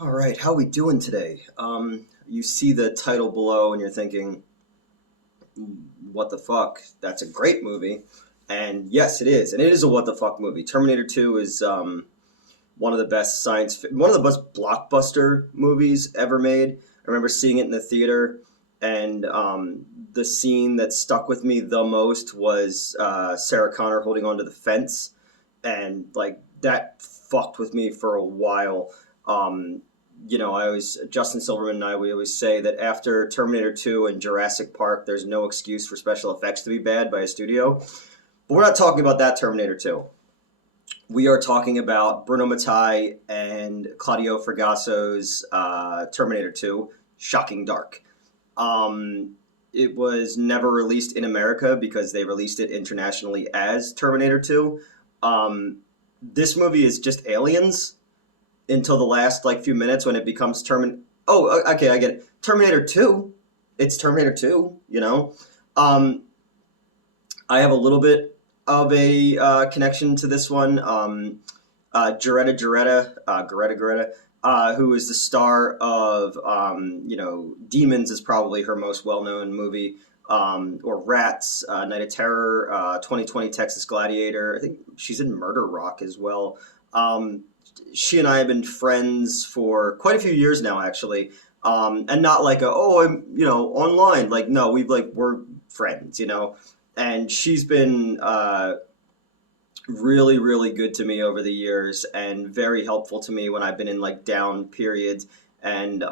All right, how we doing today? You see the title below and you're thinking, what the fuck? That's a great movie. And yes, it is. And it is a what the fuck movie. Terminator 2 is one of the best blockbuster movies ever made. I remember seeing it in the theater, and the scene that stuck with me the most was Sarah Connor holding onto the fence, and like that fucked with me for a while. I always Justin Silverman and I we always say that after Terminator 2 and Jurassic Park, there's no excuse for special effects to be bad by a studio. But we're not talking about that Terminator 2. We are talking about Bruno Mattai and Claudio Fragaso's Terminator 2, Shocking Dark. It was never released in America because they released it internationally as Terminator 2. This movie is just aliens until the last few minutes when it becomes Okay, I get it. Terminator 2. It's Terminator 2, you know. I have a little bit of a connection to this one. Greta, who is the star of, Demons is probably her most well-known movie, or Rats, Night of Terror, 2020 Texas Gladiator. I think she's in Murder Rock as well. She and I have been friends for quite a few years now, actually. And not like I'm, online. Like, no, we're friends, and she's been really, really good to me over the years and very helpful to me when I've been in down periods. And,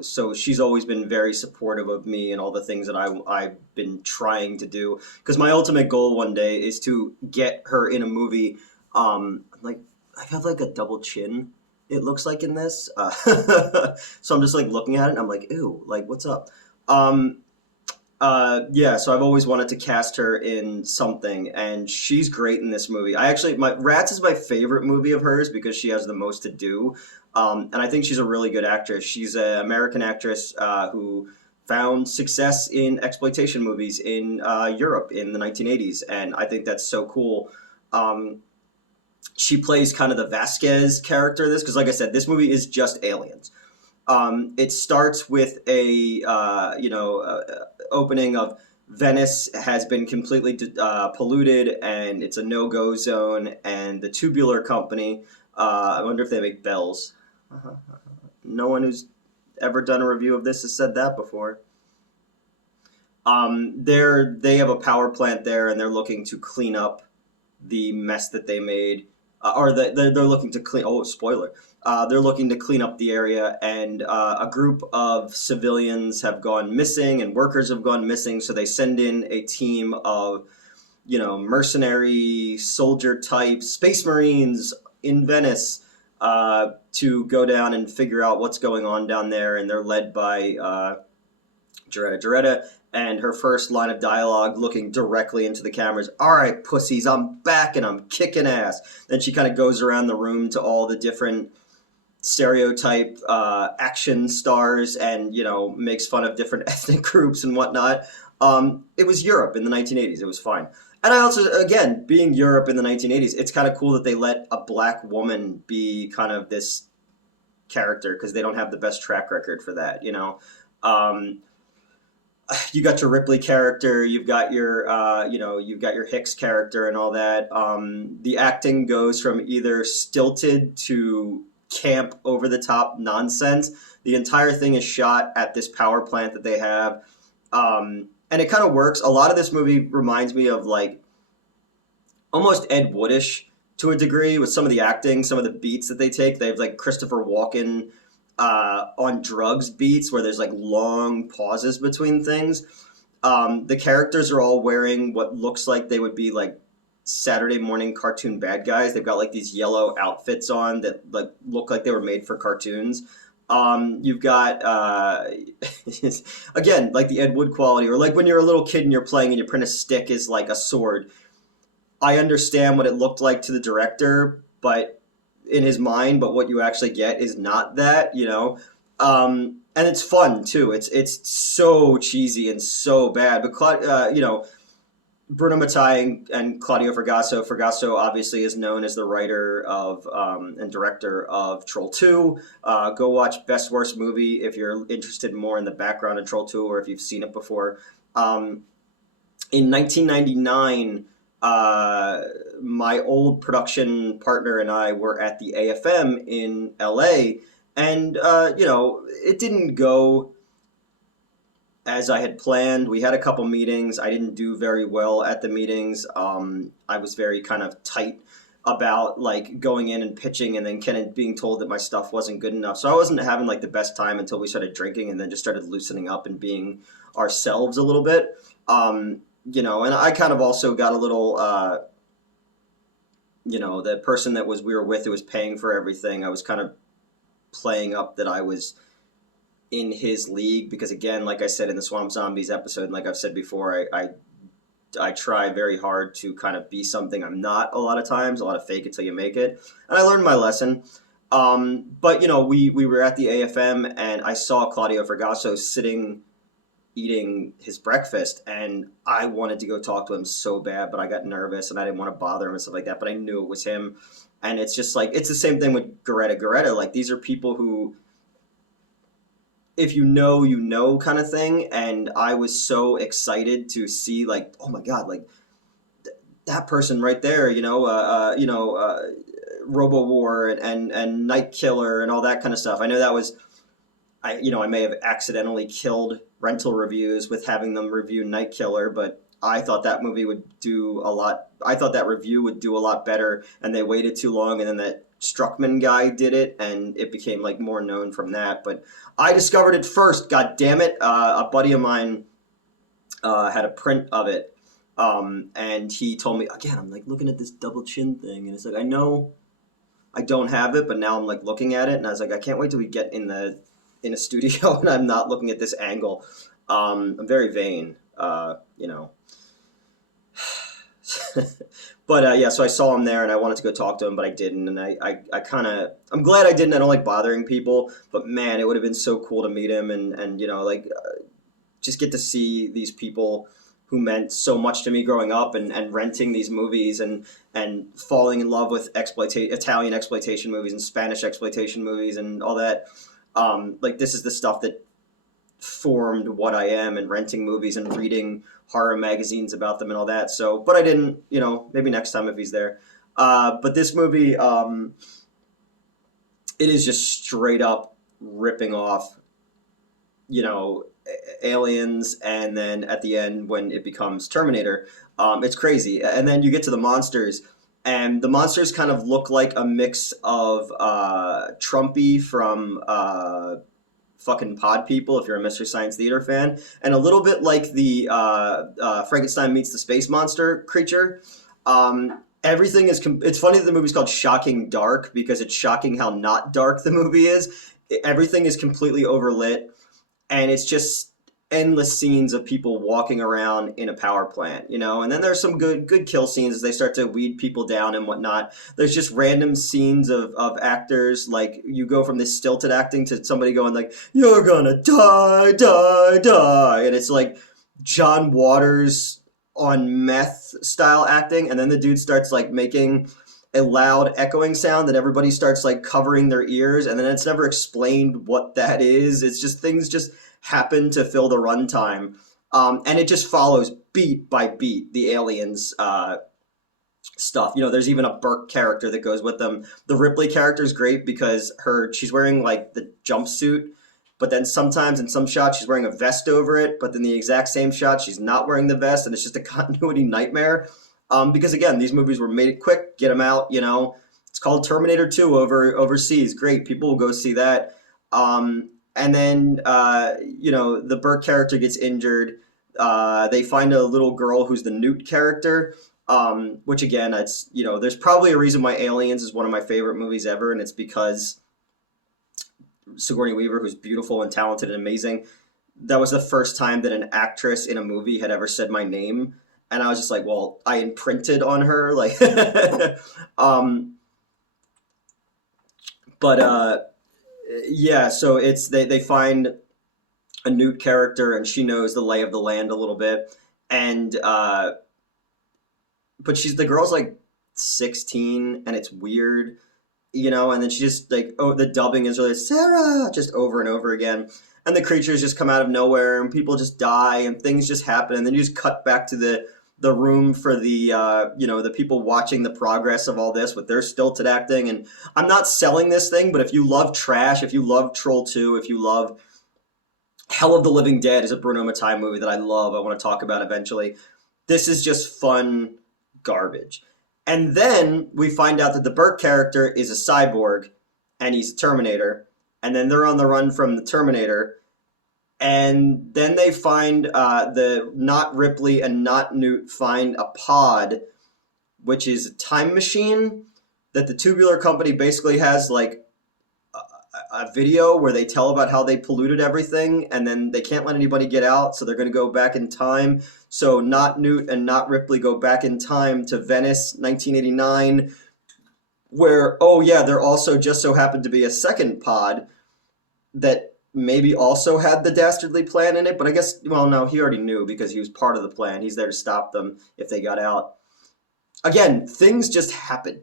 so she's always been very supportive of me and all the things that I've been trying to do. Because my ultimate goal one day is to get her in a movie. I have a double chin, it looks like in this. So I'm just looking at it and I'm like, ew, what's up? Yeah, so I've always wanted to cast her in something, and she's great in this movie. My Rats is my favorite movie of hers because she has the most to do, and I think she's a really good actress. She's an American actress who found success in exploitation movies in Europe in the 1980s, and I think that's so cool. She plays kind of the Vasquez character in this because, like I said, this movie is just aliens. It starts with a opening of Venice has been completely polluted and it's a no-go zone, and the Tubular Company, I wonder if they make bells. No one who's ever done a review of this has said that before. They have a power plant there, and they're looking to clean up the mess that they made, they're looking to clean. Oh, spoiler! They're looking to clean up the area, and a group of civilians have gone missing, and workers have gone missing. So they send in a team of, mercenary soldier type space marines in Venice to go down and figure out what's going on down there, and they're led by Jaretta, and her first line of dialogue looking directly into the cameras. All right, pussies, I'm back and I'm kicking ass. Then she kind of goes around the room to all the different stereotype action stars and, makes fun of different ethnic groups and whatnot. It was Europe in the 1980s. It was fine. And I also, again, being Europe in the 1980s, it's kind of cool that they let a black woman be kind of this character because they don't have the best track record for that, you got your Ripley character, you've got your Hicks character and all that. The acting goes from either stilted to camp over the top nonsense. The entire thing is shot at this power plant that they have. And it kind of works. A lot of this movie reminds me of almost Ed Woodish to a degree with some of the acting, some of the beats that they take. They have Christopher Walken on drugs beats where there's long pauses between things. The characters are all wearing what looks like they would be Saturday morning cartoon bad guys. They've got these yellow outfits on that look like they were made for cartoons. You've got again the Ed Wood quality, or when you're a little kid and you're playing and you print a stick as a sword. I understand what it looked like to the director, but in his mind, but what you actually get is not that, and it's fun too. It's so cheesy and so bad. But Bruno Mattai and Claudio Fragasso. Fragasso obviously is known as the writer of and director of Troll 2. Go watch Best Worst Movie if you're interested more in the background of Troll 2 or if you've seen it before. Um, in 1999, my old production partner and I were at the AFM in LA, and it didn't go as I had planned. We had a couple meetings. I didn't do very well at the meetings. I was very kind of tight about like going in and pitching and then kind of being told that my stuff wasn't good enough. So I wasn't having like the best time until we started drinking and then just started loosening up and being ourselves a little bit. And I kind of also got a little, the person that we were with who was paying for everything. I was kind of playing up that I was in his league because, again, like I said in the Swamp Zombies episode, and like I've said before, I try very hard to kind of be something I'm not a lot of times, a lot of fake it till you make it. And I learned my lesson. But we were at the AFM and I saw Claudio Fragasso sitting eating his breakfast, and I wanted to go talk to him so bad, but I got nervous and I didn't want to bother him and stuff like that, but I knew it was him. And it's just like, it's the same thing with Goretta. Like, these are people who, if you know, you know, kind of thing. And I was so excited to see, like, oh my God, like that person right there, Robo War and Night Killer and all that kind of stuff. I know that was, I may have accidentally killed rental reviews with having them review Night Killer, but I thought that movie would do a lot. I thought that review would do a lot better, and they waited too long, and then that Struckman guy did it, and it became like more known from that. But I discovered it first. God damn it! A buddy of mine had a print of it, and he told me again. I'm like looking at this double chin thing, and it's like I know I don't have it, but now I'm like looking at it, and I was like, I can't wait till we get in a studio and I'm not looking at this angle. I'm very vain, But yeah, so I saw him there and I wanted to go talk to him, but I didn't. And I'm glad I didn't. I don't like bothering people, but man, it would have been so cool to meet him and just get to see these people who meant so much to me growing up and renting these movies and falling in love with Italian exploitation movies and Spanish exploitation movies and all that. Like, this is the stuff that formed what I am, and renting movies and reading horror magazines about them and all that. So, but I didn't, maybe next time if he's there. But this movie, it is just straight up ripping off, aliens, and then at the end when it becomes Terminator, it's crazy. And then you get to the monsters, and the monsters kind of look like a mix of Trumpy from fucking Pod People, if you're a Mystery Science Theater fan, and a little bit like the Frankenstein meets the space monster creature. Everything is. It's funny that the movie's called Shocking Dark because it's shocking how not dark the movie is. Everything is completely overlit, and it's just endless scenes of people walking around in a power plant, and then there's some good kill scenes as they start to weed people down and whatnot. There's just random scenes of actors, like you go from this stilted acting to somebody going like, you're gonna die, die, die, and it's like John Waters on meth style acting, and then the dude starts like making a loud echoing sound that everybody starts like covering their ears, and then it's never explained what that is. It's just things just happen to fill the runtime, and it just follows beat by beat the aliens stuff. There's even a Burke character that goes with them. The Ripley character is great because she's wearing like the jumpsuit, but then sometimes in some shots she's wearing a vest over it, but then the exact same shot she's not wearing the vest, and it's just a continuity nightmare. Because again, these movies were made quick, get them out. It's called Terminator 2 overseas. Great, people will go see that. And then, the Burke character gets injured. They find a little girl who's the Newt character, which again, it's, there's probably a reason why Aliens is one of my favorite movies ever, and it's because Sigourney Weaver, who's beautiful and talented and amazing, that was the first time that an actress in a movie had ever said my name. And I was just like, well, I imprinted on her, like, yeah, so it's they find a Newt character, and she knows the lay of the land a little bit, and but she's the girl's like 16 and it's weird, and then she just like, oh, the dubbing is really Sarah just over and over again. And the creatures just come out of nowhere and people just die and things just happen. And then you just cut back to the room for the people watching the progress of all this with their stilted acting. And I'm not selling this thing, but if you love trash, if you love Troll 2, if you love Hell of the Living Dead is a Bruno Mattai movie that I love. I want to talk about eventually. This is just fun garbage. And then we find out that the Burke character is a cyborg and he's a Terminator. And then they're on the run from the Terminator. And then they find the not Ripley and not Newt find a pod, which is a time machine that the Tubular Company basically has like a video where they tell about how they polluted everything and then they can't let anybody get out, so they're going to go back in time. So not Newt and not Ripley go back in time to Venice 1989, where, oh yeah, there also just so happened to be a second pod that maybe also had the dastardly plan in it, but I guess, well, no, he already knew because he was part of the plan. He's there to stop them if they got out. Again, things just happen,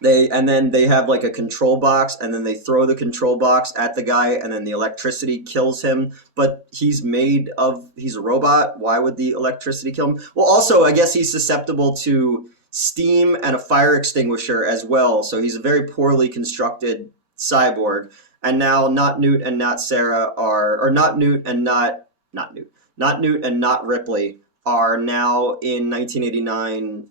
They have like a control box, and then they throw the control box at the guy, and then the electricity kills him. But he's a robot. Why would the electricity kill him? Well, also, I guess he's susceptible to steam and a fire extinguisher as well. So he's a very poorly constructed cyborg. And now not Newt and not Sarah or not Newt and not Newt and not Ripley are now in 1989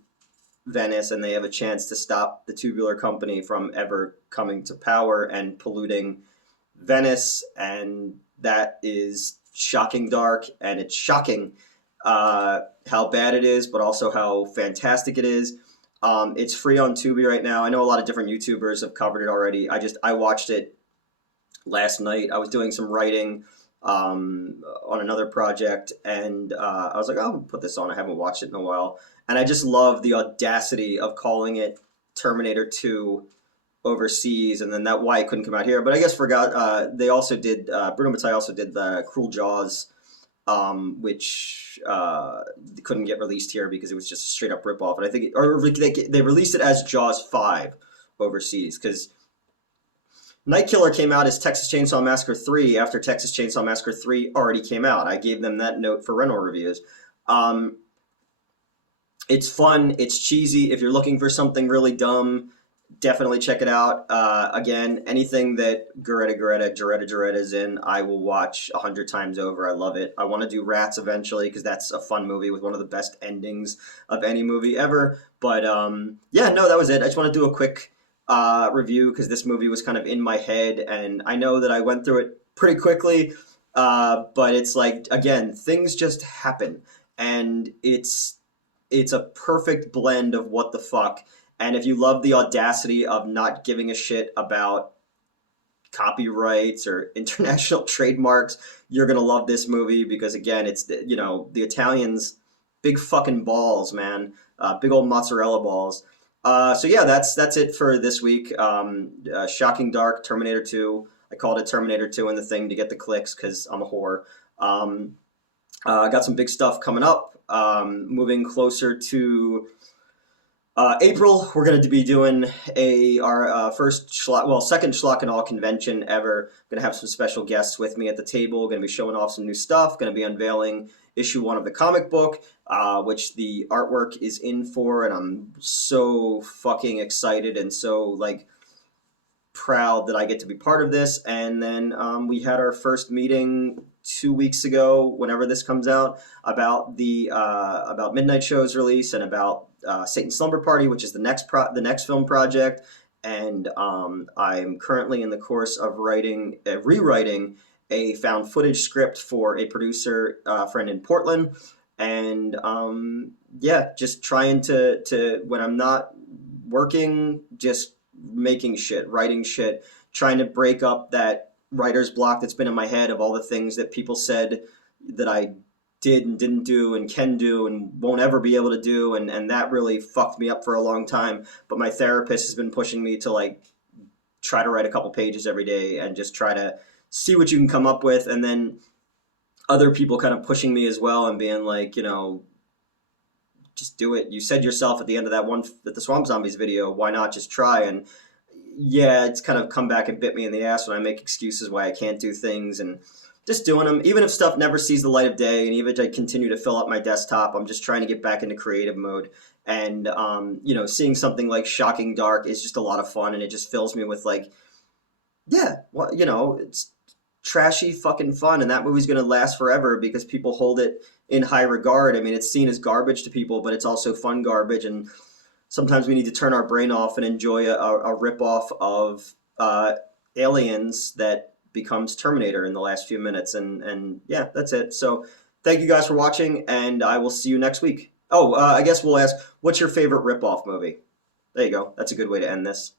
Venice, and they have a chance to stop the Tubular Company from ever coming to power and polluting Venice. And that is shocking dark, and it's shocking how bad it is, but also how fantastic it is. It's free on Tubi right now. I know a lot of different YouTubers have covered it already. I watched it last night. I was doing some writing on another project, and I was like, I'll put this on. I haven't watched it in a while. And I just love the audacity of calling it Terminator 2 overseas, and then that why it couldn't come out here. But I guess they also did, Bruno Mattai also did the Cruel Jaws, which couldn't get released here because it was just a straight up ripoff. And I think, they released it as Jaws 5 overseas, because Night Killer came out as Texas Chainsaw Massacre 3 after Texas Chainsaw Massacre 3 already came out. I gave them that note for rental reviews. It's fun. It's cheesy. If you're looking for something really dumb, definitely check it out. Again, anything that Jaretta is in, I will watch 100 times over. I love it. I want to do Rats eventually because that's a fun movie with one of the best endings of any movie ever. But yeah, no, that was it. I just want to do a quick review because this movie was kind of in my head, and I know that I went through it pretty quickly. But it's like, again, things just happen, and it's a perfect blend of what the fuck. And if you love the audacity of not giving a shit about copyrights or international trademarks, you're going to love this movie because, again, it's, the Italians, big fucking balls, man. Big old mozzarella balls. So yeah, that's it for this week. Shocking Dark, Terminator 2. I called it Terminator 2 in the thing to get the clicks because I'm a whore. I got some big stuff coming up. Moving closer to April, we're going to be doing our second Schlock and All convention ever. Going to have some special guests with me at the table. Going to be showing off some new stuff. Going to be unveiling issue 1 of the comic book, which the artwork is in for, and I'm so fucking excited and so proud that I get to be part of this. And then we had our first meeting 2 weeks ago, whenever this comes out, about the about Midnight Show's release and about Satan's Slumber Party, which is the next film project. And I'm currently in the course of rewriting a found footage script for a producer friend in Portland. And yeah, just trying to when I'm not working, just making shit, writing shit, trying to break up that writer's block that's been in my head of all the things that people said that I did and didn't do and can do and won't ever be able to do, and that really fucked me up for a long time. But my therapist has been pushing me to try to write a couple pages every day and just try to see what you can come up with, and then other people kind of pushing me as well and being like, just do it. You said yourself at the end of that one, at the Swamp Zombies video, why not just try? And yeah, it's kind of come back and bit me in the ass when I make excuses why I can't do things, and just doing them, even if stuff never sees the light of day, and even if I continue to fill up my desktop, I'm just trying to get back into creative mode. And seeing something like Shocking Dark is just a lot of fun, and it just fills me with like, yeah, well, it's trashy fucking fun, and that movie's gonna last forever because people hold it in high regard. I mean, it's seen as garbage to people, but it's also fun garbage, and sometimes we need to turn our brain off and enjoy a rip off of Aliens that becomes Terminator in the last few minutes. And yeah, that's it. So thank you guys for watching, and I will see you next week. Oh, I guess we'll ask, what's your favorite rip off movie? There you go. That's a good way to end this.